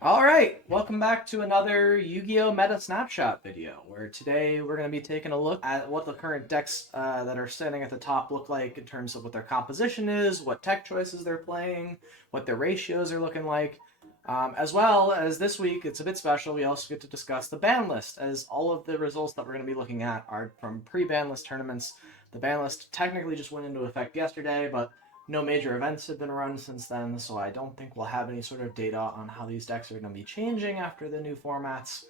Alright, welcome back to another Yu-Gi-Oh! Meta Snapshot video, where today we're going to be taking a look at what the current decks that are standing at the top look like in terms of what their composition is, what tech choices they're playing, what their ratios are looking like. As well as this week, it's a bit special, we also get to discuss the ban list, as all of the results that we're going to be looking at are from pre-ban list tournaments. The ban list technically just went into effect yesterday, but no major events have been run since then, so I don't think we'll have any sort of data on how these decks are going to be changing after the new formats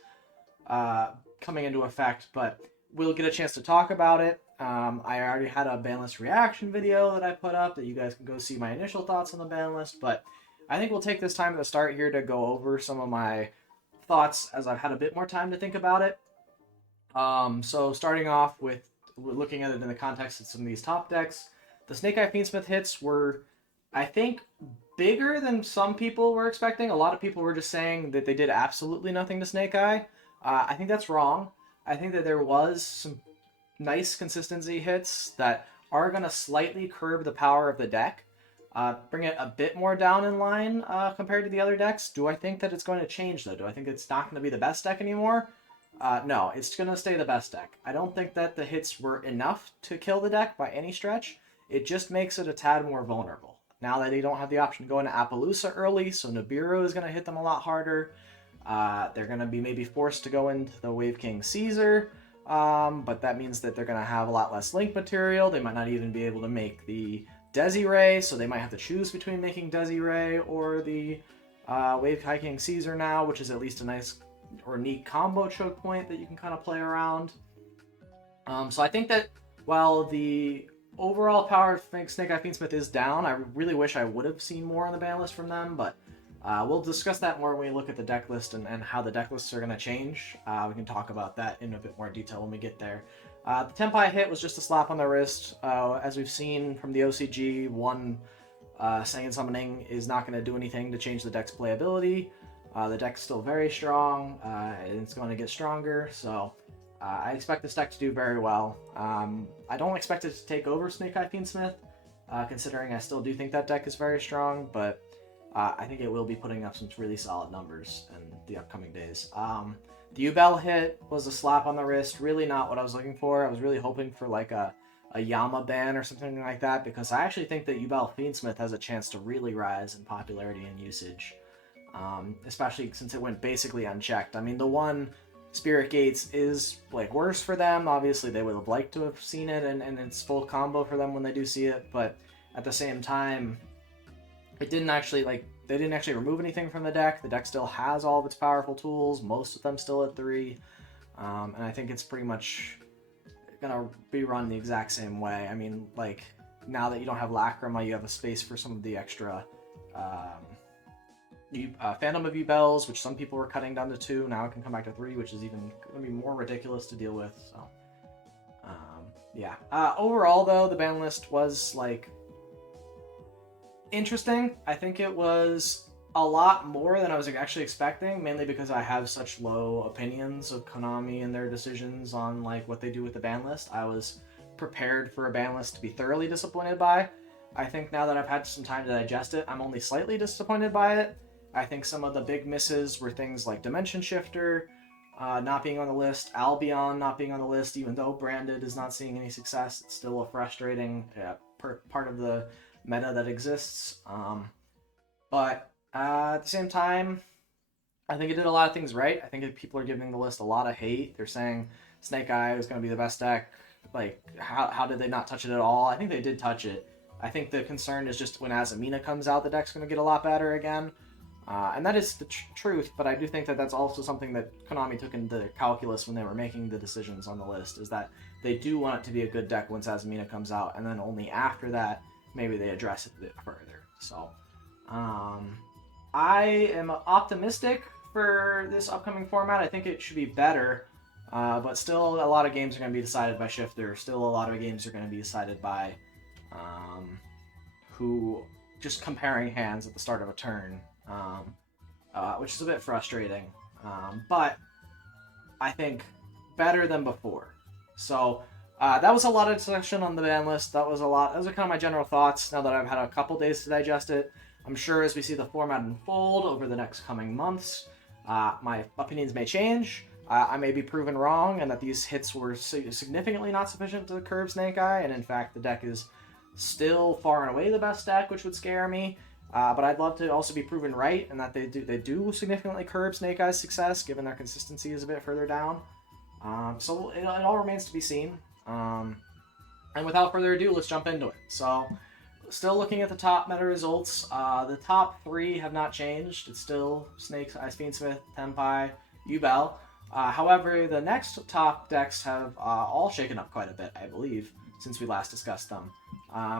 coming into effect, but we'll get a chance to talk about it. I already had a ban list reaction video that I put up that you guys can go see my initial thoughts on the ban list, but I think we'll take this time at the start here to go over some of my thoughts as I've had a bit more time to think about it. So starting off with looking at it in the context of some of these top decks, the Snake Eye Fiendsmith hits were, I think, bigger than some people were expecting. A lot of people were just saying that they did absolutely nothing to Snake Eye. I think that's wrong. I think that there was some nice consistency hits that are going to slightly curb the power of the deck, bring it a bit more down in line compared to the other decks. Do I think that it's going to change, though? Do I think it's not going to be the best deck anymore? No, it's going to stay the best deck. I don't think that the hits were enough to kill the deck by any stretch. It just makes it a tad more vulnerable. Now that they don't have the option to go into Appaloosa early, so Nibiru is going to hit them a lot harder. They're going to be maybe forced to go into the Wave King Caesar, but that means that they're going to have a lot less link material. They might not even be able to make the Desiree, so they might have to choose between making Desiree or the Wave High King Caesar now, which is at least a nice or neat combo choke point that you can kind of play around. So I think that while the overall power of Snake Eye Fiendsmith is down, I really wish I would have seen more on the ban list from them, but we'll discuss that more when we look at the deck list and how the deck lists are going to change. We can talk about that in a bit more detail when we get there. The Tenpai hit was just a slap on the wrist. As we've seen from the OCG, one Saiyan Summoning is not going to do anything to change the deck's playability. The deck's still very strong, and it's going to get stronger, so I expect this deck to do very well. I don't expect it to take over Snake Eye Fiendsmith, considering I still do think that deck is very strong, but I think it will be putting up some really solid numbers in the upcoming days. The Yubel hit was a slap on the wrist, really not what I was looking for. I was really hoping for like a Yama ban or something like that, because I actually think that Yubel Fiendsmith has a chance to really rise in popularity and usage, especially since it went basically unchecked. I mean, the one Spirit Gates is like worse for them. Obviously, they would have liked to have seen it and it's full combo for them when they do see it, but at the same time, it didn't actually they didn't actually remove anything from the deck. The deck still has all of its powerful tools, most of them still at 3, and I think it's pretty much gonna be run the exact same way. I mean, like, now that you don't have Lacrima, you have a space for some of the extra Phantom of Yubels, which some people were cutting down to 2. Now it can come back to 3, which is even going to be more ridiculous to deal with. So, yeah. Overall, though, the ban list was like interesting. I think it was a lot more than I was actually expecting, mainly because I have such low opinions of Konami and their decisions on like what they do with the ban list. I was prepared for a ban list to be thoroughly disappointed by. I think now that I've had some time to digest it, I'm only slightly disappointed by it. I think some of the big misses were things like Dimension Shifter not being on the list, Albion not being on the list, even though Branded is not seeing any success. It's still a frustrating part of the meta that exists. But at the same time, I think it did a lot of things right. I think people are giving the list a lot of hate. They're saying Snake Eye is going to be the best deck. Like, how did they not touch it at all? I think they did touch it. I think the concern is just when Azamina comes out, the deck's going to get a lot better again. And that is the truth, but I do think that that's also something that Konami took into calculus when they were making the decisions on the list, is that they do want it to be a good deck once Azamina comes out, and then only after that, maybe they address it a bit further. So, I am optimistic for this upcoming format. I think it should be better, but still a lot of games are going to be decided by Shifter. Still a lot of games are going to be decided by who just comparing hands at the start of a turn. Which is a bit frustrating, but I think better than before. So that was a lot of discussion on the ban list. That was a lot. Those are kind of my general thoughts now that I've had a couple days to digest it. I'm sure as we see the format unfold over the next coming months, my opinions may change. I may be proven wrong, and that these hits were significantly not sufficient to curb Snake Eye, and in fact the deck is still far and away the best deck, which would scare me. But I'd love to also be proven right, and that they do significantly curb Snake Eye's success, given their consistency is a bit further down. So it all remains to be seen. And without further ado, let's jump into it. So, still looking at the top meta results, the top 3 have not changed. It's still Snake Eyes, Fiendsmith, Tenpai, Yubel. However, the next top decks have all shaken up quite a bit, I believe, since we last discussed them.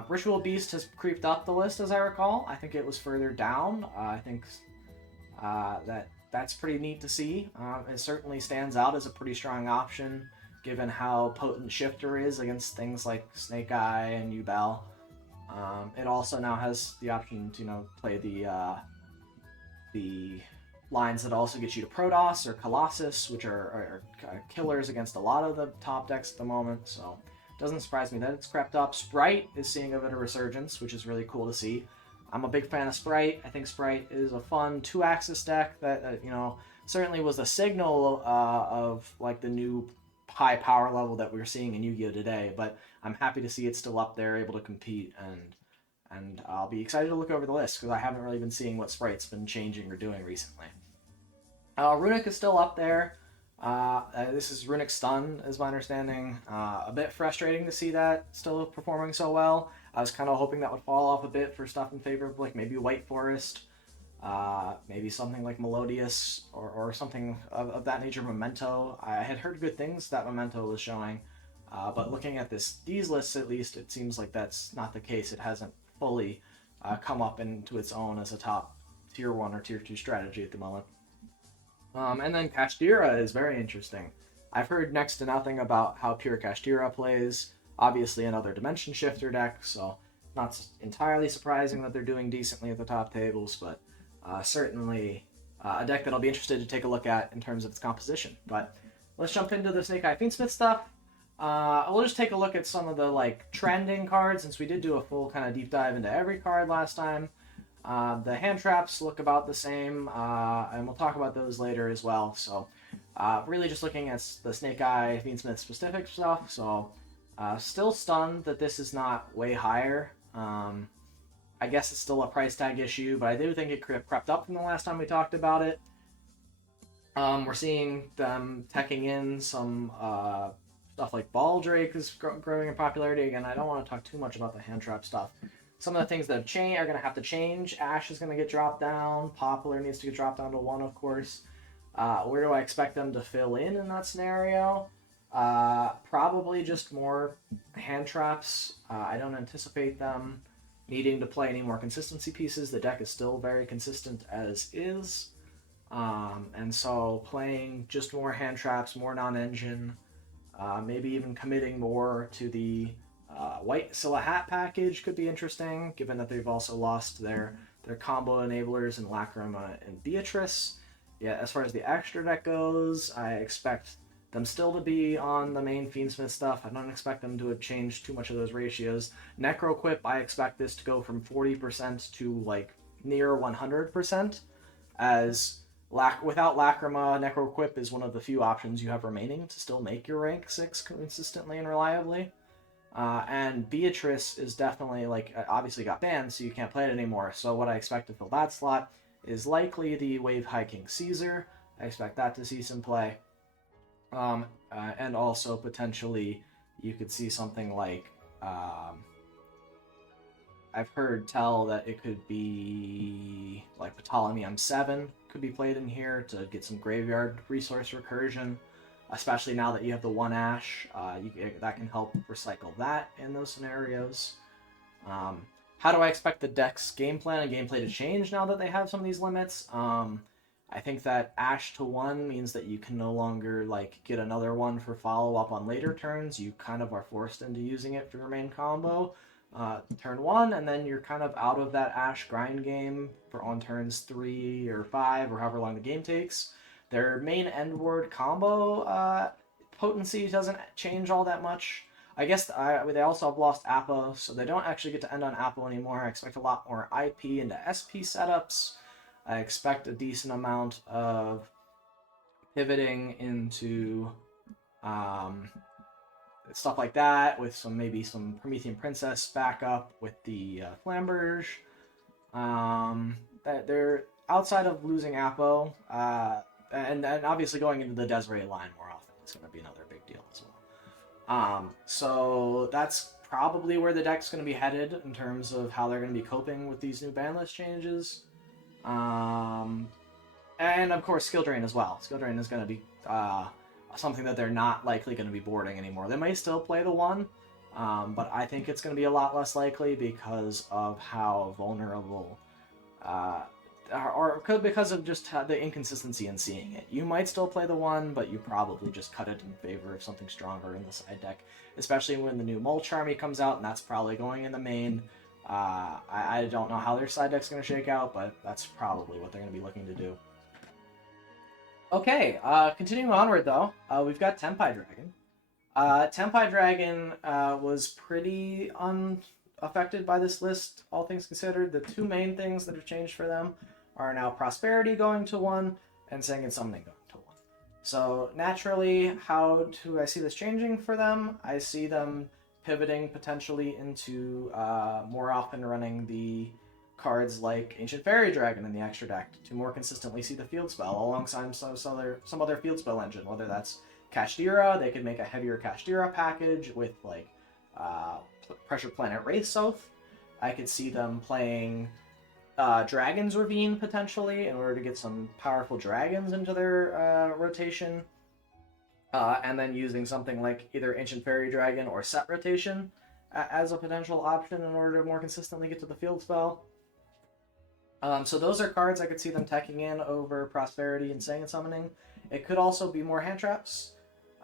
Ritual Beast has creeped up the list, as I recall. I think it was further down. I think that's pretty neat to see. It certainly stands out as a pretty strong option, given how potent Shifter is against things like Snake Eye and Yubel. It also now has the option to play the lines that also get you to Protoss or Colossus, which are killers against a lot of the top decks at the moment, so it doesn't surprise me that it's crept up. Spright is seeing a bit of resurgence, which is really cool to see. I'm a big fan of Spright. I think Spright is a fun 2-axis deck that certainly was a signal of like the new high power level that we're seeing in Yu-Gi-Oh! Today, but I'm happy to see it's still up there, able to compete, and I'll be excited to look over the list, because I haven't really been seeing what Sprite's been changing or doing recently. Runick is still up there. This is Runick Stun, is my understanding. A bit frustrating to see that still performing so well. I was kind of hoping that would fall off a bit for stuff in favor of like maybe White Forest, maybe something like Melodious, or something of that nature. Memento. I had heard good things that Memento was showing, but looking at these lists, at least, it seems like that's not the case. It hasn't fully come up into its own as a top tier 1 or tier 2 strategy at the moment. And then Kashtira is very interesting. I've heard next to nothing about how pure Kashtira plays. Obviously another Dimension Shifter deck, so not entirely surprising that they're doing decently at the top tables, but certainly a deck that I'll be interested to take a look at in terms of its composition. But let's jump into the Snake Eye Fiendsmith stuff. We'll just take a look at some of the trending cards, since we did do a full kind of deep dive into every card last time. The hand traps look about the same, and we'll talk about those later as well. So really just looking at the Snake Eye Fiendsmith specific stuff. So still stunned that this is not way higher. I guess it's still a price tag issue, but I do think it crept up from the last time we talked about it. We're seeing them teching in some stuff like Baldrake is growing in popularity. Again, I don't want to talk too much about the hand trap stuff. Some of the things that have changed are going to have to change. Ash is going to get dropped down. Popular needs to get dropped down to 1, of course. Where do I expect them to fill in that scenario? Probably just more hand traps. I don't anticipate them needing to play any more consistency pieces. The deck is still very consistent as is. And so playing just more hand traps, more non-engine, maybe even committing more to the White Scylla Hat package could be interesting, given that they've also lost their combo enablers in Lacrima and Beatrice. Yeah, as far as the extra deck goes, I expect them still to be on the main Fiendsmith stuff. I don't expect them to have changed too much of those ratios. Necroquip, I expect this to go from 40% to near 100%, as without Lacrima, Necroquip is one of the few options you have remaining to still make your rank 6 consistently and reliably. And Beatrice is definitely, obviously got banned, so you can't play it anymore. So what I expect to fill that slot is likely the Wave High King Caesar. I expect that to see some play. And also, potentially, you could see something like... I've heard tell that it could be, Ptolemy M7 could be played in here to get some graveyard resource recursion. Especially now that you have the 1 Ash, that can help recycle that in those scenarios. How do I expect the deck's game plan and gameplay to change now that they have some of these limits? I think that Ash to 1 means that you can no longer get another one for follow-up on later turns. You kind of are forced into using it for your main combo turn 1, and then you're kind of out of that Ash grind game for on turns 3 or 5 or however long the game takes. Their main end ward combo potency doesn't change all that much. I guess they also have lost Appo, so they don't actually get to end on Appo anymore. I expect a lot more IP into SP setups. I expect a decent amount of pivoting into stuff like that, with maybe some Promethean Princess backup with the Flamberge. That they're outside of losing Appo, and obviously going into the Desiree line more often is going to be another big deal as well. So that's probably where the deck's going to be headed in terms of how they're going to be coping with these new ban list changes. And of course, skill drain as well. Skill drain is going to be something that they're not likely going to be boarding anymore. They may still play the one, but I think it's going to be a lot less likely because of how vulnerable, or because of just the inconsistency in seeing it. You might still play the one, but you probably just cut it in favor of something stronger in the side deck, especially when the new Mulch Army comes out, and that's probably going in the main. I don't know how their side deck's going to shake out, but that's probably what they're going to be looking to do. Okay, continuing onward though, we've got Tenpai Dragon. Tenpai Dragon was pretty unaffected by this list, all things considered. The two main things that have changed for them are now Prosperity going to 1 and Singing Summoning going to 1. So naturally, how do I see this changing for them? I see them pivoting potentially into more often running the cards like Ancient Fairy Dragon in the extra deck to more consistently see the field spell alongside some other field spell engine, whether that's Kashtira. They could make a heavier Kashtira package with like Pressure Planet Wraith South. I could see them playing Dragon's Ravine potentially in order to get some powerful dragons into their rotation. And then using something like either Ancient Fairy Dragon or Set Rotation as a potential option in order to more consistently get to the field spell. So those are cards I could see them teching in over Prosperity and Singing Summoning. It could also be more hand traps.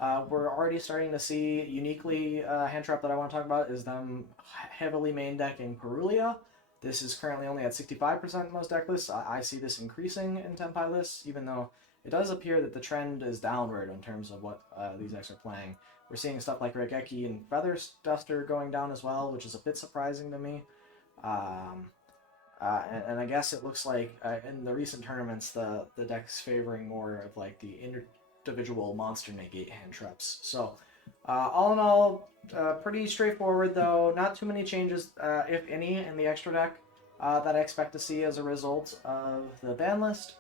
We're already starting to see uniquely hand trap that I want to talk about is them heavily main decking Perulia. This is currently only at 65% in most deck lists. I see this increasing in Tenpai lists, even though it does appear that the trend is downward in terms of what these decks are playing. We're seeing stuff like Regeki and Feather Duster going down as well, which is a bit surprising to me. And I guess it looks like in the recent tournaments, the deck's favoring more of like the individual monster negate hand traps. So all in all, pretty straightforward though. Not too many changes, if any, in the extra deck that I expect to see as a result of the ban list.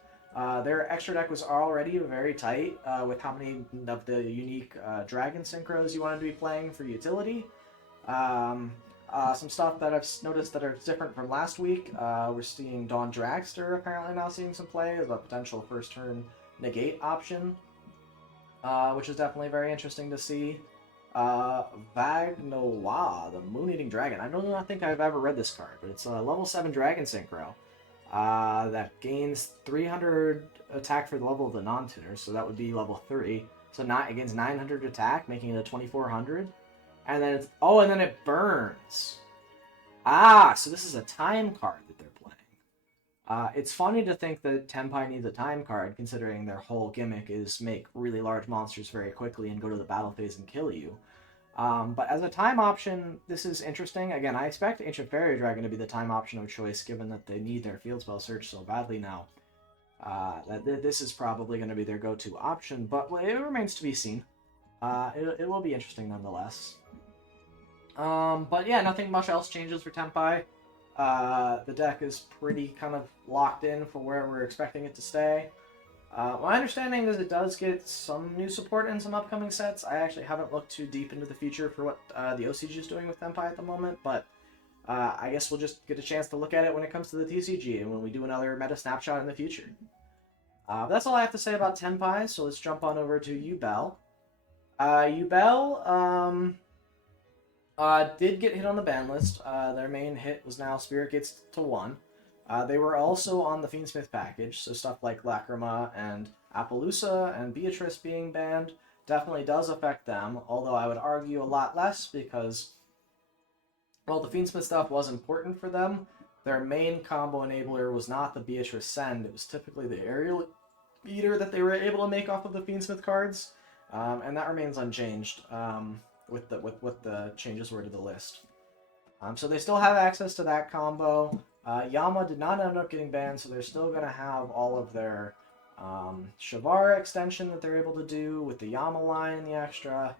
Their extra deck was already very tight with how many of the unique dragon synchros you wanted to be playing for utility. Some stuff that I've noticed that are different from last week. We're seeing Dawn Dragster apparently now seeing some play as a potential first turn negate option, which is definitely very interesting to see. Vagnoa, the Moon-Eating Dragon. I don't think I've ever read this card, but it's a level 7 Dragon Synchro that gains 300 attack for the level of the non-tuner, so that would be level 3. So it gains 900 attack, making it a 2400. And then and then it burns. So this is a time card that they're playing. It's funny to think that Tenpai needs a time card, considering their whole gimmick is make really large monsters very quickly and go to the battle phase and kill you. But as a time option, this is interesting. Again, I expect Ancient Fairy Dragon to be the time option of choice, given that they need their field spell search so badly now. This is probably going to be their go-to option, but it remains to be seen. It will be interesting nonetheless. But yeah, nothing much else changes for Tenpai. The deck is pretty kind of locked in for where we're expecting it to stay. My understanding is it does get some new support in some upcoming sets. I actually haven't looked too deep into the future for what the OCG is doing with Tenpai at the moment, but I guess we'll just get a chance to look at it when it comes to the TCG and when we do another Meta Snapshot in the future. But that's all I have to say about Tenpai, so let's jump on over to Yubel. Yubel did get hit on the ban list. Their main hit was now Spirit Gates to 1. They were also on the Fiendsmith package, so stuff like Lacrima and Appaloosa and Beatrice being banned definitely does affect them, although I would argue a lot less because, well, the Fiendsmith stuff was important for them. Their main combo enabler was not the Beatrice Send, it was typically the Aerial Eater that they were able to make off of the Fiendsmith cards, and that remains unchanged. with what the changes were to the list. So they still have access to that combo. Yama did not end up getting banned, so they're still going to have all of their Shavara extension that they're able to do with the Yama line and the extra.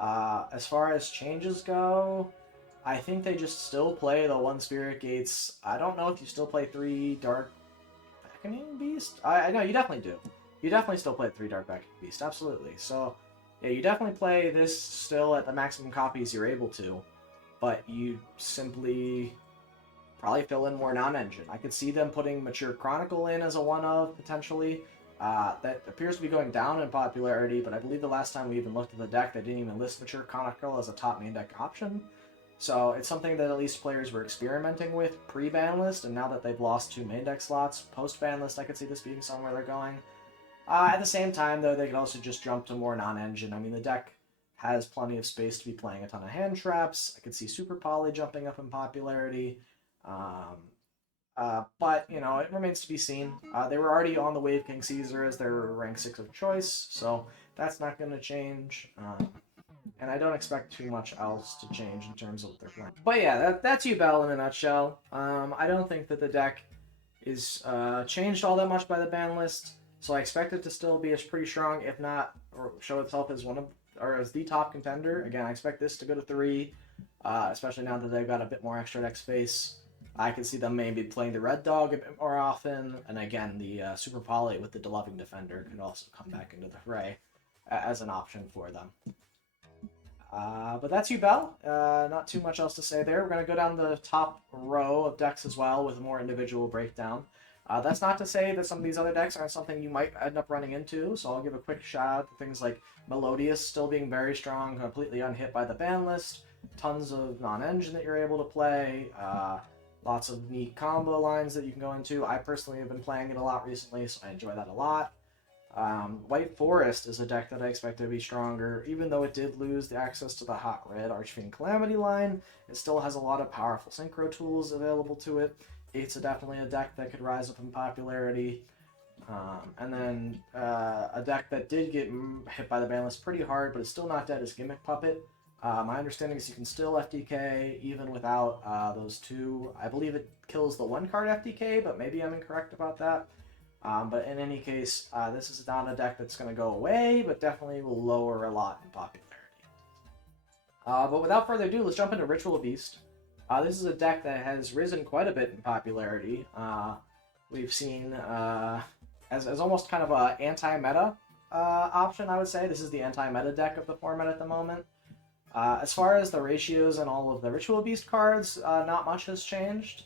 As far as changes go, I think they just still play the 1 Spirit Gates. I don't know if you still play 3 Dark Beckoning Beast. I know you definitely do. You definitely still play 3 Dark Beckoning Beast, absolutely. So, yeah, you definitely play this still at the maximum copies you're able to, but you simply probably fill in more non-engine. I could see them putting Mature Chronicle in as a one-of, potentially. That appears to be going down in popularity, but I believe the last time we even looked at the deck, they didn't even list Mature Chronicle as a top main deck option. So it's something that at least players were experimenting with pre-Banlist, and now that they've lost 2 main deck slots, post-Banlist, I could see this being somewhere they're going. At the same time, though, they could also just jump to more non-engine. I mean, the deck has plenty of space to be playing a ton of hand traps. I could see Super Poly jumping up in popularity. But, you know, it remains to be seen. They were already on the Wave King Caesar as their rank 6 of choice, so that's not going to change. And I don't expect too much else to change in terms of what they're playing. But yeah, that's Yubel in a nutshell. I don't think that the deck is changed all that much by the ban list, so I expect it to still be as pretty strong, if not, or show itself as one of, or as the top contender. Again, I expect this to go to 3, especially now that they've got a bit more extra deck space. I can see them maybe playing the Red Dog a bit more often, and again, the Super Poly with the Deloving Defender could also come back into the fray as an option for them. But that's Yubel. Not too much else to say there. We're going to go down the top row of decks as well with a more individual breakdown. That's not to say that some of these other decks aren't something you might end up running into, so I'll give a quick shout out to things like Melodious still being very strong, completely unhit by the ban list, tons of non-engine that you're able to play, lots of neat combo lines that you can go into. I personally have been playing it a lot recently, so I enjoy that a lot. White Forest is a deck that I expect to be stronger. Even though it did lose the access to the Hot Red Archfiend Calamity line, it still has a lot of powerful synchro tools available to it. It's definitely a deck that could rise up in popularity. And then a deck that did get hit by the ban list pretty hard, but is still not dead, is Gimmick Puppet. My understanding is you can still FDK even without those 2. I believe it kills the 1-card FDK, but maybe I'm incorrect about that. But in any case, this is not a deck that's going to go away, but definitely will lower a lot in popularity. But without further ado, let's jump into Ritual Beast. This is a deck that has risen quite a bit in popularity. We've seen as almost kind of an anti-meta option, I would say. This is the anti-meta deck of the format at the moment. As far as the ratios and all of the Ritual Beast cards, not much has changed.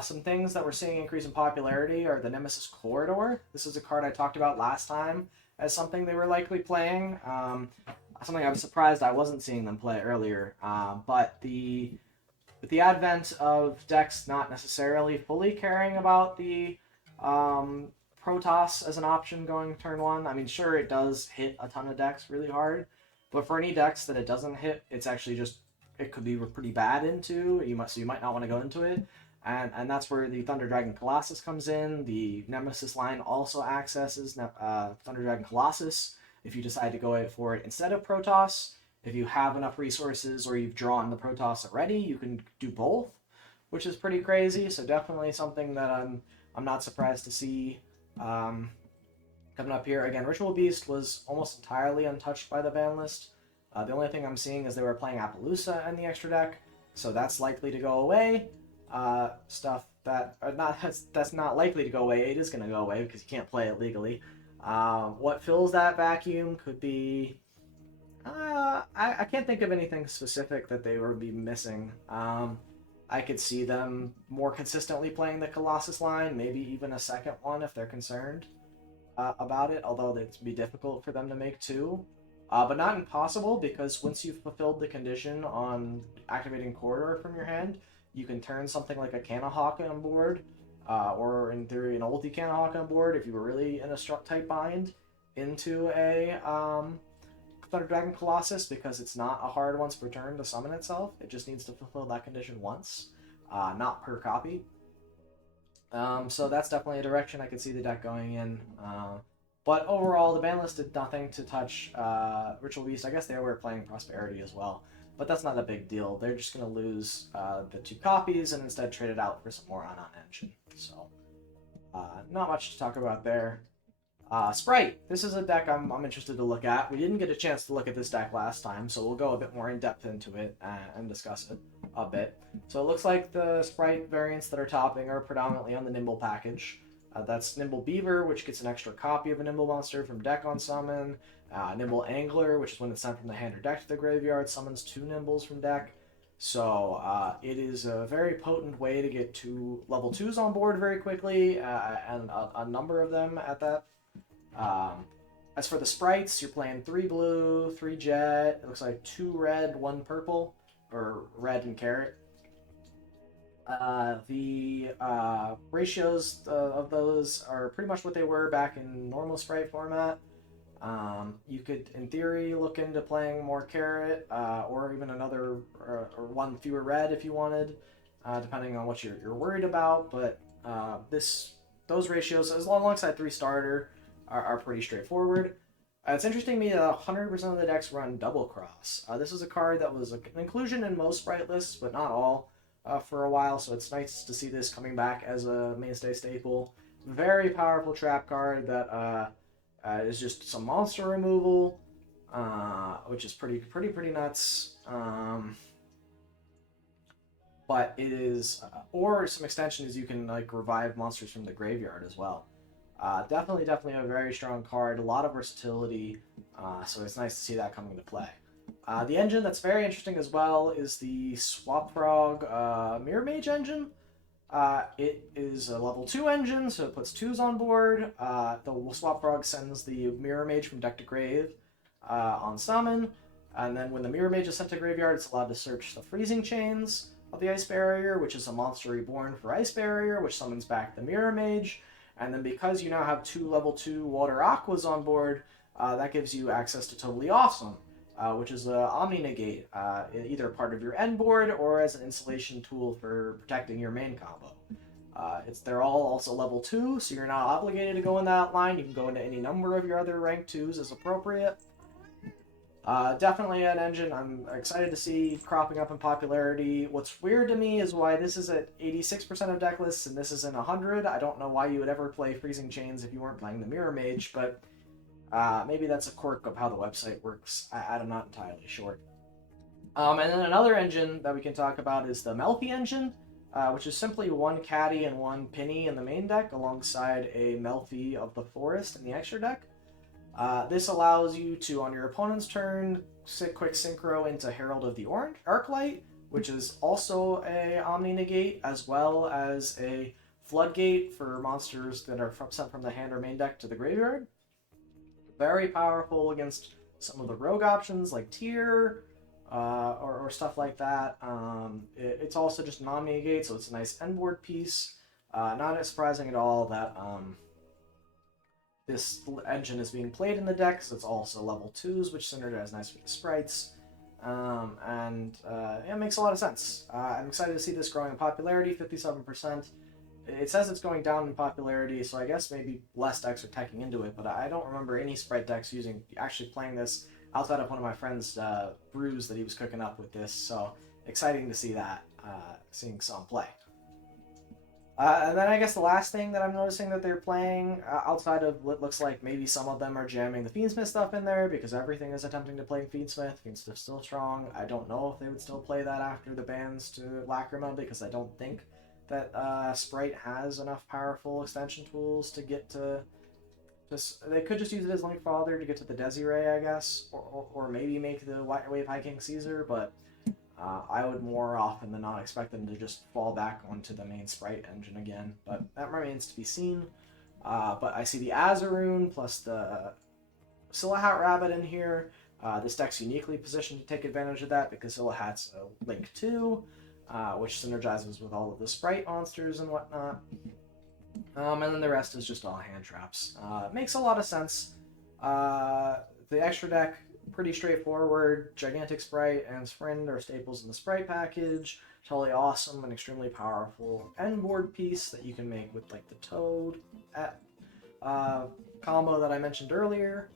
Some things that we're seeing increase in popularity are the Nemesis Corridor. This is a card I talked about last time as something they were likely playing. Something I was surprised I wasn't seeing them play earlier. But with the advent of decks not necessarily fully caring about the Protoss as an option going turn 1, I mean, sure, it does hit a ton of decks really hard, but for any decks that it doesn't hit, it's actually just, it could be pretty bad into. So you might not want to go into it. And that's where the Thunder Dragon Colossus comes in. The Nemesis line also accesses Thunder Dragon Colossus if you decide to go for it instead of Protoss. If you have enough resources or you've drawn the Protoss already, you can do both, which is pretty crazy. So definitely something that I'm not surprised to see coming up here. Again, Ritual Beast was almost entirely untouched by the ban list. The only thing I'm seeing is they were playing Appaloosa in the extra deck, so that's likely to go away. Stuff that that's not likely to go away. It is going to go away because you can't play it legally. What fills that vacuum could be... I can't think of anything specific that they would be missing. I could see them more consistently playing the Colossus line, maybe even a second one if they're concerned about it, although it'd be difficult for them to make 2. But not impossible, because once you've fulfilled the condition on activating Corridor from your hand, you can turn something like a Canahawk on board, or in theory an ulti Canahawk on board if you were really in a struck type bind, into a Thunder Dragon Colossus, because it's not a hard once per turn to summon itself. It just needs to fulfill that condition once, not per copy. So that's definitely a direction I could see the deck going in. But overall, the ban list did nothing to touch Ritual Beast. I guess they were playing Prosperity as well, but that's not a big deal. They're just going to lose the 2 copies and instead trade it out for some more on engine. So, not much to talk about there. Spright. This is a deck I'm interested to look at. We didn't get a chance to look at this deck last time, so we'll go a bit more in depth into it and discuss it a bit. So it looks like the Spright variants that are topping are predominantly on the Nimble package. That's Nimble Beaver, which gets an extra copy of a Nimble monster from deck on summon. Nimble Angler, which is when it's sent from the hand or deck to the graveyard, summons 2 Nimbles from deck. So it is a very potent way to get 2 level 2s on board very quickly, and a number of them at that. As for the Sprites, you're playing 3 blue, 3 jet, it looks like 2 red, 1 purple, or red and carrot. The ratios of those are pretty much what they were back in normal Sprite format. You could, in theory, look into playing more carrot, or even another, or 1 fewer red if you wanted, depending on what you're worried about, but those ratios, as alongside 3 starter, are pretty straightforward. It's interesting to me that 100% of the decks run Double Cross. This is a card that was an inclusion in most Sprite lists, but not all, for a while, so it's nice to see this coming back as a mainstay staple. Very powerful trap card that is just some monster removal, which is pretty nuts. But it is, or some extension is you can like revive monsters from the graveyard as well. Definitely a very strong card, a lot of versatility, so it's nice to see that coming into play. The engine that's very interesting as well is the Swap Frog Mirror Mage engine. It is a level 2 engine, so it puts 2s on board. The Swap Frog sends the Mirror Mage from deck to grave on summon, and then when the Mirror Mage is sent to graveyard, it's allowed to search the Freezing Chains of the Ice Barrier, which is a monster reborn for Ice Barrier, which summons back the Mirror Mage. And then because you now have 2 level 2 Water Aquas on board, that gives you access to Totally Awesome, which is an Omni Negate, either part of your end board or as an installation tool for protecting your main combo. They're all also level 2, so you're not obligated to go in that line. You can go into any number of your other rank 2s as appropriate. Definitely an engine I'm excited to see cropping up in popularity. What's weird to me is why this is at 86% of deck lists and this is in 100. I don't know why you would ever play Freezing Chains if you weren't playing the Mirror Mage, but maybe that's a quirk of how the website works. I'm not entirely sure. And then another engine that we can talk about is the Melfi engine, which is simply 1 Caddy and 1 Penny in the main deck alongside a Melfi of the Forest in the extra deck. This allows you to, on your opponent's turn, quick synchro into Herald of the Arclight, which is also a Omni Negate, as well as a Floodgate for monsters that are sent from the hand or main deck to the graveyard. Very powerful against some of the rogue options like Tyr, or stuff like that. It's also just an Omni Negate, so it's a nice end board piece. Not surprising at all that this engine is being played in the deck, so it's also level 2s, which synergize nice with the Sprites. It makes a lot of sense. I'm excited to see this growing in popularity, 57%. It says it's going down in popularity, so I guess maybe less decks are teching into it, but I don't remember any Sprite decks actually playing this outside of one of my friend's brews that he was cooking up with this, so exciting to see that, seeing some play. And then I guess the last thing that I'm noticing that they're playing, outside of what looks like maybe some of them are jamming the Fiendsmith stuff in there, because everything is attempting to play Fiendsmith. Fiendsmith's still strong. I don't know if they would still play that after the bans to Lacrima, because I don't think that Spright has enough powerful extension tools to get to... They could just use it as Link Father to get to the Desiree, I guess, or maybe make the Wave High King Caesar, but... I would more often than not expect them to just fall back onto the main Spright engine again, but that remains to be seen. But I see the Azaroon plus the Silahat Rabbit in here. This deck's uniquely positioned to take advantage of that because Silahat's a Link 2, which synergizes with all of the Spright monsters and whatnot. And then the rest is just all hand traps. Makes a lot of sense. The extra deck, pretty straightforward. Gigantic Spright and Friend are staples in the Spright package. Totally awesome and extremely powerful end board piece that you can make with like the Toad combo that I mentioned earlier.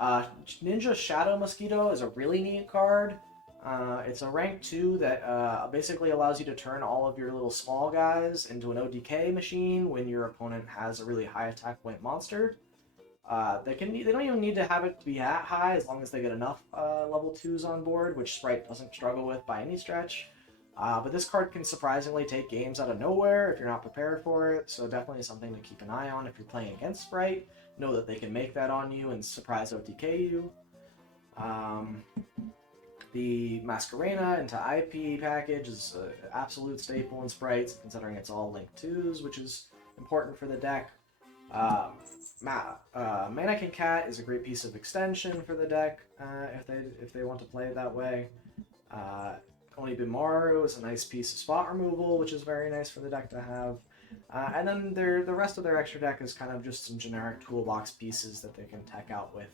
Ninja Shadow Mosquito is a really neat card. It's a rank 2 that basically allows you to turn all of your little small guys into an ODK machine when your opponent has a really high attack point monster. They don't even need to have it to be that high as long as they get enough level 2s on board, which Spright doesn't struggle with by any stretch. But this card can surprisingly take games out of nowhere if you're not prepared for it, so definitely something to keep an eye on if you're playing against Spright. Know that they can make that on you and surprise OTK you. The Masquerena into IP package is an absolute staple in Sprites, considering it's all Link 2s, which is important for the deck. Mannequin Cat is a great piece of extension for the deck if they want to play it that way. Onibimaru is a nice piece of spot removal, which is very nice for the deck to have. And then the rest of their extra deck is kind of just some generic toolbox pieces that they can tech out with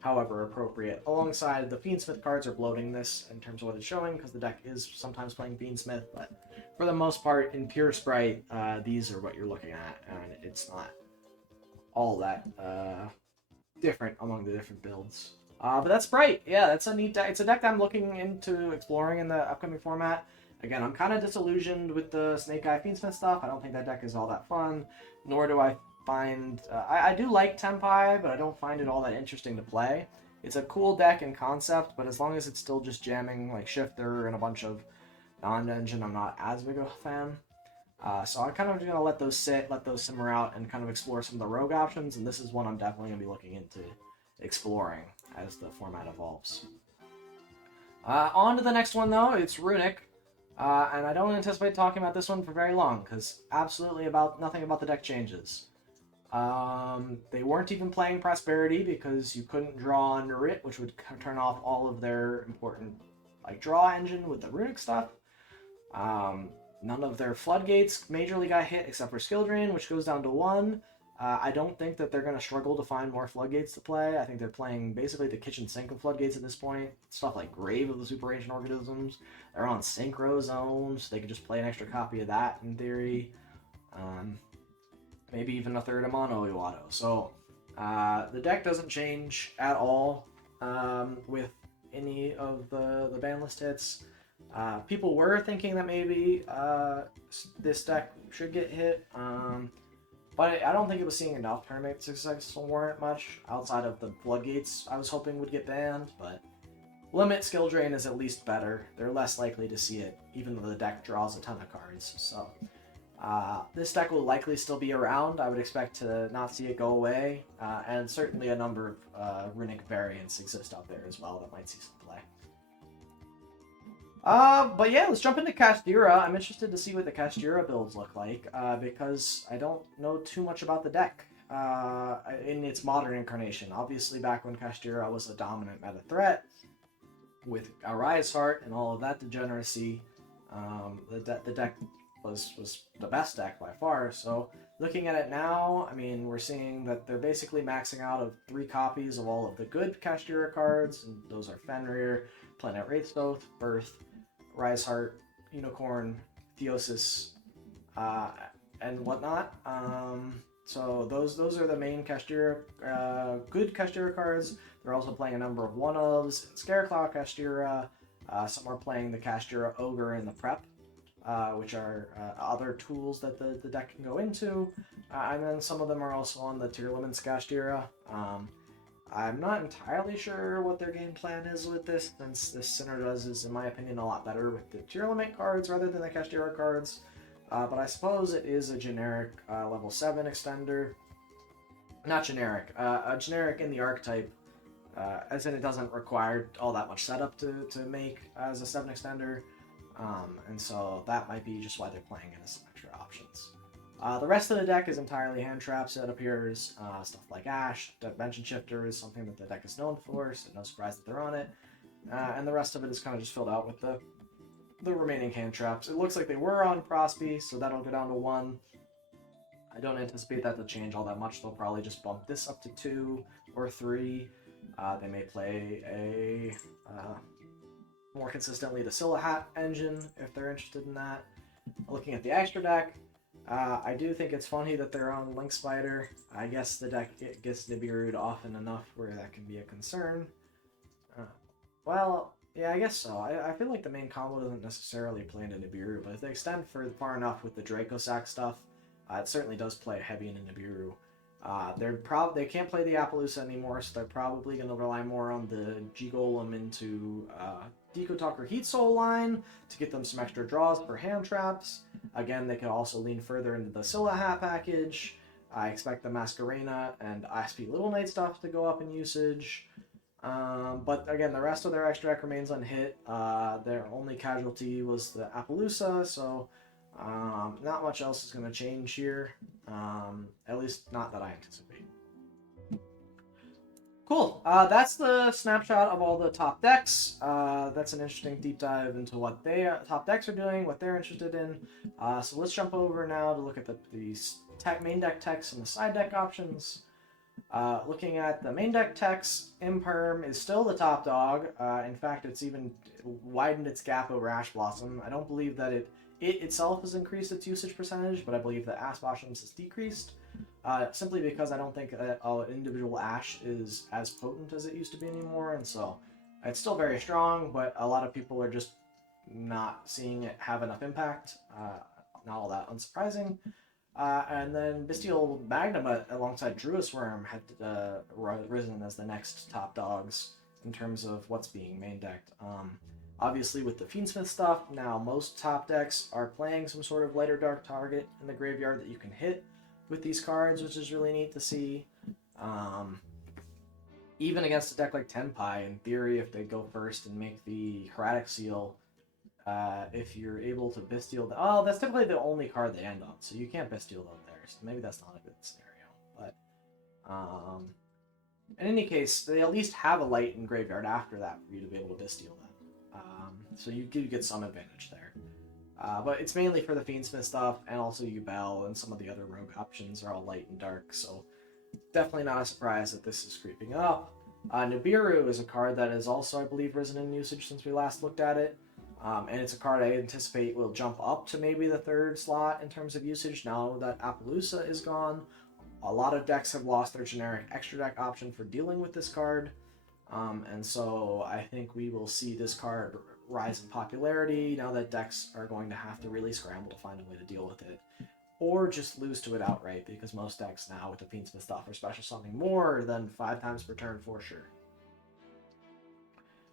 however appropriate. Alongside, the Fiendsmith cards are bloating this in terms of what it's showing, because the deck is sometimes playing Fiendsmith, but for the most part, in pure Spright, these are what you're looking at, and it's not all that different among the different builds. But that's Spright. Yeah, that's a neat deck. It's a deck that I'm looking into exploring in the upcoming format. Again, I'm kind of disillusioned with the Snake Eye Fiendsmith stuff. I don't think that deck is all that fun, nor do I find... I do like Tenpai, but I don't find it all that interesting to play. It's a cool deck in concept, but as long as it's still just jamming like Shifter and a bunch of non-engine, I'm not as big of a fan. So I'm kind of going to let those sit, let those simmer out, and kind of explore some of the rogue options, and this is one I'm definitely going to be looking into exploring as the format evolves. On to the next one, though. It's Runick. And I don't anticipate talking about this one for very long, because absolutely nothing about the deck changes. They weren't even playing Prosperity because you couldn't draw on Rit, which would turn off all of their important draw engine with the Runick stuff. None of their floodgates majorly got hit except for Skill Drain, which goes down to 1. I don't think that they're going to struggle to find more floodgates to play. I think they're playing basically the kitchen sink of floodgates at this point. Stuff like Grave of the Super Ancient Organisms. They're on Synchro Zone, so they could just play an extra copy of that in theory. Maybe even a third of Mono Iwado. So the deck doesn't change at all with any of the banlist hits. People were thinking that maybe this deck should get hit. But I don't think it was seeing enough tournament success to warrant much, outside of the Floodgates I was hoping would get banned, but Limit Skill Drain is at least better. They're less likely to see it, even though the deck draws a ton of cards. So this deck will likely still be around. I would expect to not see it go away, and certainly a number of Runick variants exist out there as well that might see some play. But yeah, let's jump into Kashtira. I'm interested to see what the Kashtira builds look like, because I don't know too much about the deck in its modern incarnation. Obviously, back when Kashtira was a dominant meta threat, with Rise Heart and all of that degeneracy, the deck was the best deck by far. So looking at it now, I mean, we're seeing that they're basically maxing out of 3 copies of all of the good Kashtira cards, and those are Fenrir, Planet Wraithstoth, Birth, Rise Heart, Unicorn, Theosis, and whatnot. So those are the main Kashtira, good Kashtira cards. They're also playing a number of one-ofs, Scareclaw Kashtira. Some are playing the Kashtira Ogre in the prep, which are other tools that the deck can go into. And then some of them are also on the Tier Limits Kashtira. I'm not entirely sure what their game plan is with this, since this Synerdoes is, in my opinion, a lot better with the Tier Limit cards rather than the Kashtira cards. But I suppose it is a generic level 7 extender. Not generic, a generic in the archetype, as in it doesn't require all that much setup to make as a 7 extender. And so that might be just why they're playing it as some extra options. The rest of the deck is entirely hand traps, it appears. Stuff like Ash, Dimension Shifter is something that the deck is known for, so no surprise that they're on it. And the rest of it is kind of just filled out with the remaining hand traps. It looks like they were on Prosby, so that'll go down to 1. I don't anticipate that to change all that much. They'll probably just bump this up to 2 or 3. They may play a more consistently the Scylla Hat engine if they're interested in that. Looking at the extra deck, I do think it's funny that they're on Link Spider. I guess the deck gets Nibiru'd often enough where that can be a concern. Uh, well, yeah, I guess so. I feel like the main combo doesn't necessarily play into Nibiru, but if they extend far enough with the Draco Sack stuff, it certainly does play heavy into Nibiru. They can't play the Appaloosa anymore, so they're probably going to rely more on the G-Golem into Deco Talker Heat Soul line to get them some extra draws for hand traps. Again, they could also lean further into the Scylla Hat package. I expect the Masquerena and ISP Little Knight stuff to go up in usage. But again, the rest of their extra deck remains unhit. Their only casualty was the Appaloosa, so not much else is going to change here. At least not that I anticipate. Cool. That's the snapshot of all the top decks. That's an interesting deep dive into what top decks are doing, what they're interested in. So let's jump over now to look at the main deck techs and the side deck options. Looking at the main deck techs, Imperm is still the top dog. In fact, it's even widened its gap over Ash Blossom. I don't believe that it itself has increased its usage percentage, but I believe that Ash Blossoms has decreased. Simply because I don't think that an individual Ash is as potent as it used to be anymore, and so it's still very strong, but a lot of people are just not seeing it have enough impact. Not all that unsurprising. And then Bestial Magnum alongside Druis Worm had risen as the next top dogs in terms of what's being main decked. Obviously, with the Fiendsmith stuff, now most top decks are playing some sort of lighter dark target in the graveyard that you can hit with these cards, which is really neat to see. Even against a deck like Tenpai, in theory, if they go first and make the Heretic Seal, if you're able to Bestial... that's typically the only card they end on, so you can't Bestial them there, so maybe that's not a good scenario. But in any case, they at least have a light in graveyard after that for you to be able to Bestial them. So you do get some advantage there. But it's mainly for the Fiendsmith stuff, and also Yubel and some of the other rogue options are all light and dark, so definitely not a surprise that this is creeping up. Nibiru is a card that has also, I believe, risen in usage since we last looked at it. And it's a card I anticipate will jump up to maybe the third slot in terms of usage now that Appaloosa is gone. A lot of decks have lost their generic extra deck option for dealing with this card. And so I think we will see this card rise in popularity now that decks are going to have to really scramble to find a way to deal with it. Or just lose to it outright, because most decks now with the Fiendsmith stuff are special summoning more than 5 times per turn for sure.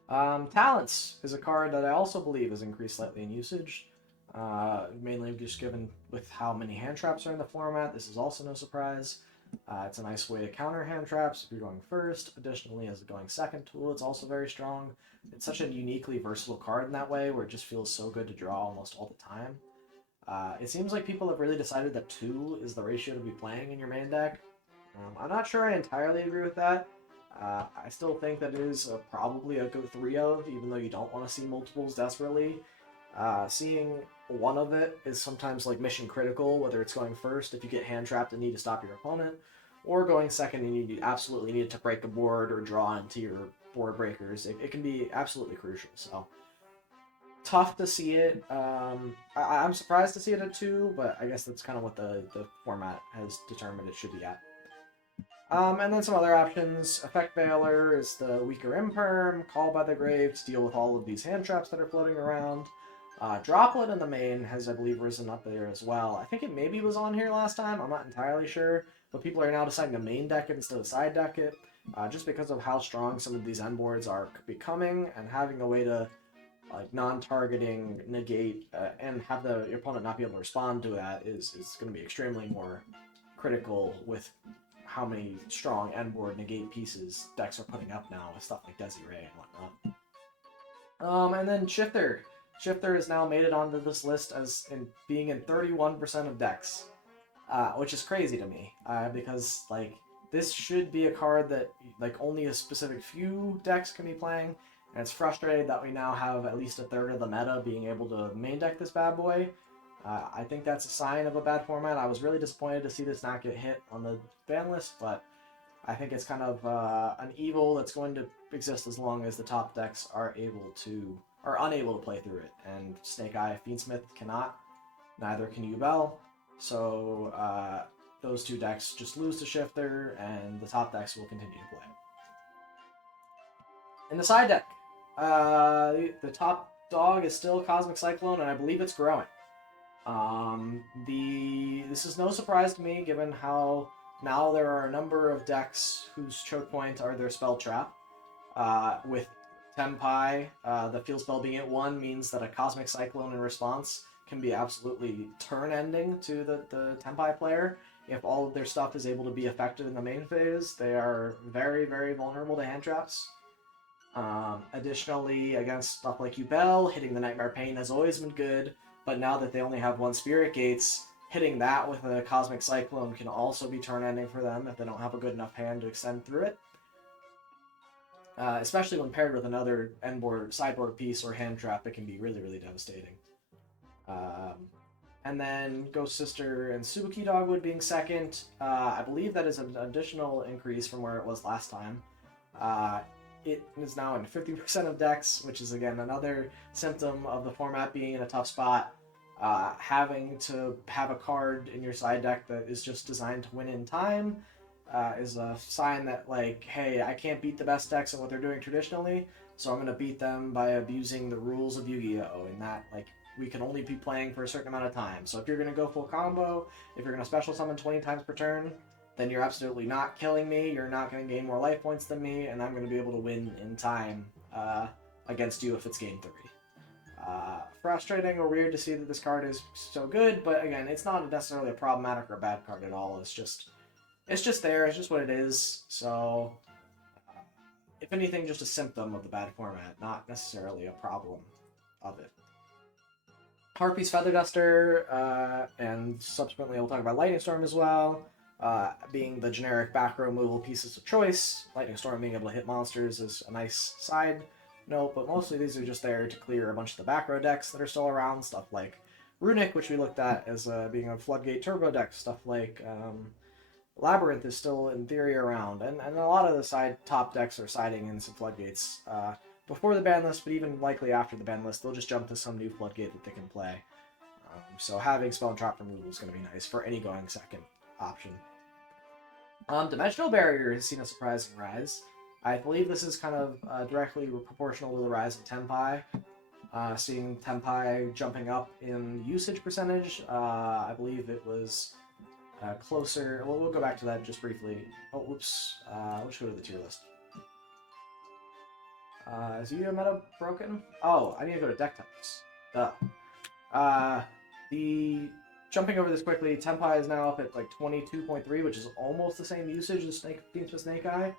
Talents is a card that I also believe has increased slightly in usage. Mainly just given with how many hand traps are in the format. This is also no surprise. It's a nice way to counter hand traps if you're going first. Additionally, as a going second tool, it's also very strong. It's such a uniquely versatile card in that way, where it just feels so good to draw almost all the time. It seems like people have really decided that 2 is the ratio to be playing in your main deck. I'm not sure I entirely agree with that. I still think that it is probably a go 3 of, even though you don't want to see multiples desperately. Seeing one of it is sometimes like mission critical, whether it's going first if you get hand trapped and need to stop your opponent, or going second and you absolutely need to break a board or draw into your board breakers. It can be absolutely crucial, so tough to see it. I'm surprised to see it at 2, but I guess that's kind of what the format has determined it should be at. And then some other options. Effect Veiler is the weaker Imperm, Call by the Grave to deal with all of these hand traps that are floating around. Droplet in the main has, I believe, risen up there as well. I think it maybe was on here last time, I'm not entirely sure, but people are now deciding to main deck it instead of side deck it, just because of how strong some of these end boards are becoming, and having a way to like non-targeting, negate, and have your opponent not be able to respond to that is going to be extremely more critical with how many strong end board negate pieces decks are putting up now with stuff like Desiree and whatnot. And then Shifter. Shifter has now made it onto this list as being in 31% of decks, which is crazy to me, because like this should be a card that like only a specific few decks can be playing, and it's frustrating that we now have at least a third of the meta being able to main deck this bad boy. I think that's a sign of a bad format. I was really disappointed to see this not get hit on the ban list, but I think it's kind of an evil that's going to exist as long as the top decks are unable to play through it. And Snake Eye Fiendsmith cannot. Neither can Yubel. So those two decks just lose to Shifter, and the top decks will continue to play. In the side deck, the top dog is still Cosmic Cyclone, and I believe it's growing. This is no surprise to me, given how now there are a number of decks whose choke point are their spell trap. With Tenpai, the field spell being at 1 means that a Cosmic Cyclone in response can be absolutely turn-ending to the Tenpai player. If all of their stuff is able to be affected in the main phase, they are very, very vulnerable to hand traps. Additionally, against stuff like Yubel, hitting the Nightmare Pain has always been good, but now that they only have 1 Spirit Gates, hitting that with a Cosmic Cyclone can also be turn-ending for them if they don't have a good enough hand to extend through it. Especially when paired with another sideboard piece or hand trap, it can be really, really devastating. And then Ghost Sister and Subuki Dogwood being second. I believe that is an additional increase from where it was last time. It is now in 50% of decks, which is, again, another symptom of the format being in a tough spot. Having to have a card in your side deck that is just designed to win in time is a sign that, like, hey, I can't beat the best decks at what they're doing traditionally, so I'm going to beat them by abusing the rules of Yu-Gi-Oh! In that, like, we can only be playing for a certain amount of time. So if you're going to go full combo, if you're going to special summon 20 times per turn, then you're absolutely not killing me, you're not going to gain more life points than me, and I'm going to be able to win in time against you if it's game 3. Frustrating or weird to see that this card is so good, but again, it's not necessarily a problematic or a bad card at all. It's just there, it's just what it is. So, if anything, just a symptom of the bad format, not necessarily a problem of it. Harpy's Feather Duster, and subsequently we'll talk about Lightning Storm as well, being the generic back row removal pieces of choice. Lightning Storm being able to hit monsters is a nice side note, but mostly these are just there to clear a bunch of the back row decks that are still around, stuff like Runick, which we looked at as being a Floodgate Turbo deck, stuff like Labyrinth is still in theory around, and a lot of the top decks are siding in some Floodgates before the ban list, but even likely after the ban list, they'll just jump to some new Floodgate that they can play. So having Spell and Trap removal is going to be nice for any going second option. Dimensional Barrier has seen a surprising rise. I believe this is kind of directly proportional to the rise of Tenpai. Seeing Tenpai jumping up in usage percentage, I believe it was closer. Well, we'll go back to that just briefly. Oh, whoops. Let's go to the tier list. Is Yugioh meta broken? Oh, I need to go to deck types. Duh. The jumping over this quickly, Tenpai is now up at like 22.3, which is almost the same usage as Fiendsmith Snake Eye.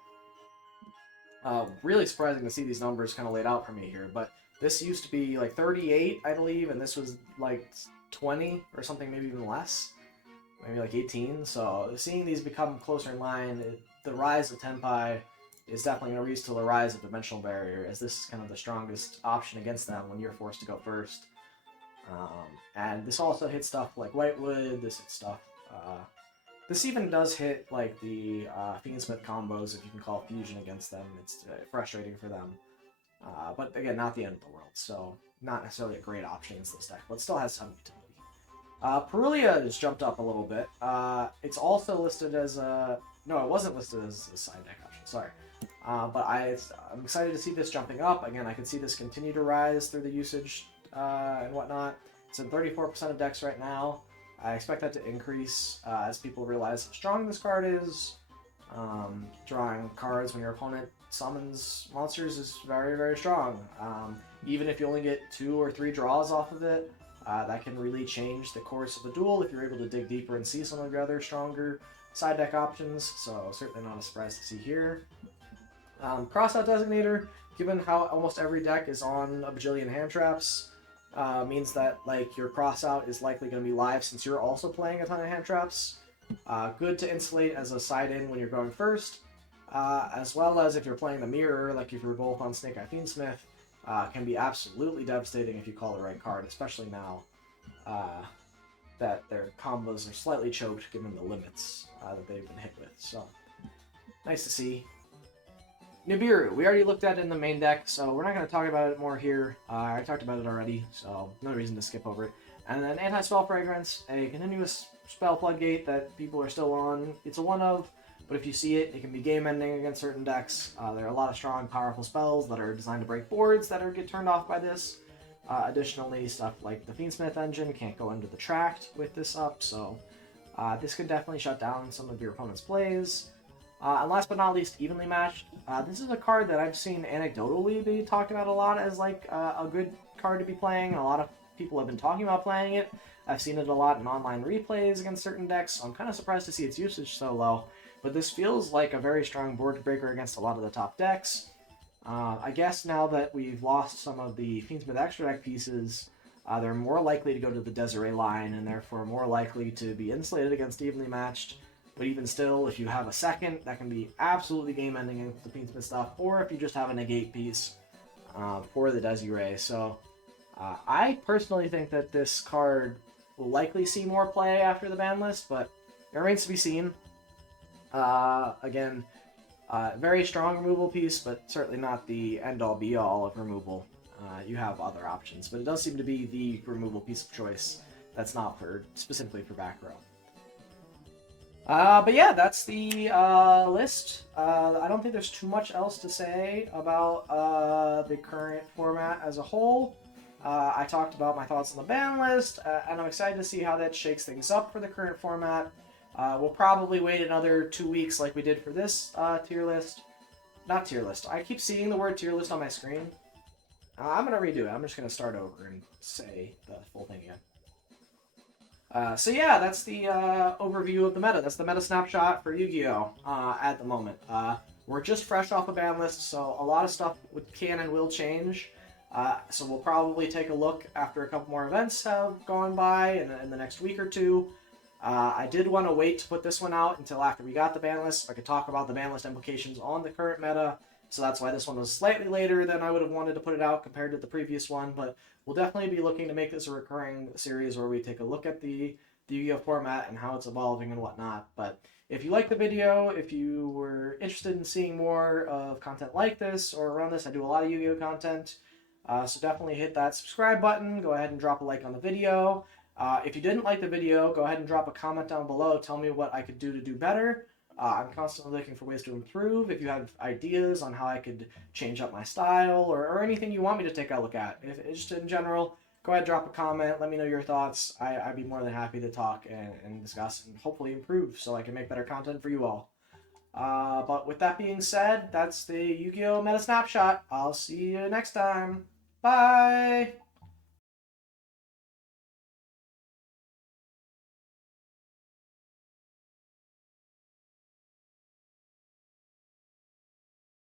Really surprising to see these numbers kind of laid out for me here, but this used to be like 38, I believe, and this was like 20 or something, maybe even less. Maybe like 18, so seeing these become closer in line, the rise of Tenpai is definitely going to lead to the rise of Dimensional Barrier, as this is kind of the strongest option against them when you're forced to go first. And this also hits stuff like Whitewood, this hits stuff... this even does hit like the Fiendsmith combos, if you can call Fusion against them. It's frustrating for them. But again, not the end of the world, so not necessarily a great option against this deck, but still has some utility. Perulia has jumped up a little bit. It's also listed as a... No, it wasn't listed as a side deck option, sorry. But I'm excited to see this jumping up. Again, I can see this continue to rise through the usage and whatnot. It's in 34% of decks right now. I expect that to increase as people realize how strong this card is. Drawing cards when your opponent summons monsters is very, very strong. Even if you only get 2 or 3 draws off of it, that can really change the course of the duel if you're able to dig deeper and see some of your other stronger side deck options. So certainly not a surprise to see here. Crossout Designator, given how almost every deck is on a bajillion hand traps, means that like your crossout is likely going to be live since you're also playing a ton of hand traps. Good to insulate as a side in when you're going first, as well as if you're playing the mirror, like if you're both on Snake Eye Fiendsmith, can be absolutely devastating if you call the right card, especially now that their combos are slightly choked given the limits that they've been hit with. So nice to see. Nibiru, we already looked at it in the main deck, so we're not going to talk about it more here. I talked about it already, so no reason to skip over it. And then Anti-Spell Fragrance, a continuous spell floodgate that people are still on. It's a one-of, but if you see it, it can be game-ending against certain decks. There are a lot of strong, powerful spells that are designed to break boards that get turned off by this. Additionally, stuff like the Fiendsmith engine can't go into the tract with this up, so this could definitely shut down some of your opponent's plays. And last but not least, Evenly Matched. This is a card that I've seen anecdotally be talked about a lot as like a good card to be playing. A lot of people have been talking about playing it. I've seen it a lot in online replays against certain decks, so I'm kind of surprised to see its usage so low. But this feels like a very strong board breaker against a lot of the top decks. I guess now that we've lost some of the Fiendsmith extra deck pieces, they're more likely to go to the Desiree line, and therefore more likely to be insulated against Evenly Matched. But even still, if you have a second, that can be absolutely game-ending against the Fiendsmith stuff, or if you just have a negate piece for the Desiree. So I personally think that this card will likely see more play after the ban list, but it remains to be seen. Again, very strong removal piece, but certainly not the end-all be-all of removal. You have other options, but it does seem to be the removal piece of choice that's not specifically for back row. But yeah, that's the list. I don't think there's too much else to say about the current format as a whole. I talked about my thoughts on the ban list, and I'm excited to see how that shakes things up for the current format. We'll probably wait another 2 weeks like we did for this tier list. Not tier list. I keep seeing the word tier list on my screen. I'm going to redo it. I'm just going to start over and say the full thing again. So yeah, that's the overview of the meta. That's the meta snapshot for Yu-Gi-Oh! At the moment. We're just fresh off a ban list, so a lot of stuff can and will change. So we'll probably take a look after a couple more events have gone by in the next week or two. I did want to wait to put this one out until after we got the ban list, so I could talk about the ban list implications on the current meta. So that's why this one was slightly later than I would have wanted to put it out compared to the previous one. But we'll definitely be looking to make this a recurring series where we take a look at the Yu-Gi-Oh! Format and how it's evolving and whatnot. But if you liked the video, if you were interested in seeing more of content like this or around this, I do a lot of Yu-Gi-Oh! Content. So definitely hit that subscribe button. Go ahead and drop a like on the video. If you didn't like the video, go ahead and drop a comment down below. Tell me what I could do to do better. I'm constantly looking for ways to improve. If you have ideas on how I could change up my style or anything you want me to take a look at, just in general, go ahead and drop a comment. Let me know your thoughts. I'd be more than happy to talk and discuss and hopefully improve so I can make better content for you all. But with that being said, that's the Yu-Gi-Oh! Meta Snapshot. I'll see you next time. Bye!